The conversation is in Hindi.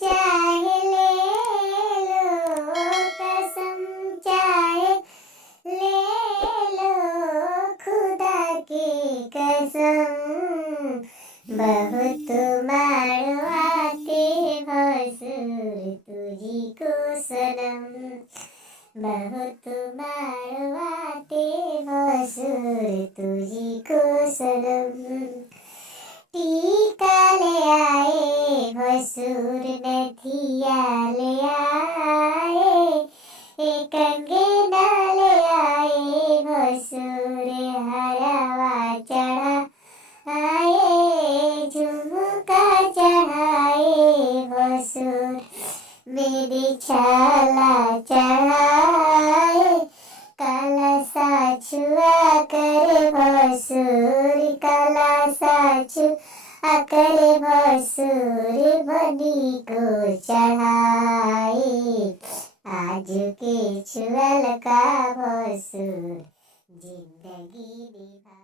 चाहे ले लो कसम, चाहे ले लो खुदा की कसम। बहुत मारवाते भसुर तुझी को सनम, बहुत मारवाते भसुर तुझी को सनम। टीका ले आए भसुर, नथिया ले आए, कंगना ले आए भसुर, हरवा चढ़ा आए, झुमका चढ़ाए भसुर, मेरी छाला चढ़ाए, काला सा छुआ करे भसुर, काला सा छुआ करे भसुर, बनी को चढ़ाए, आज के छुअल का भसुर जिंदगी निभा।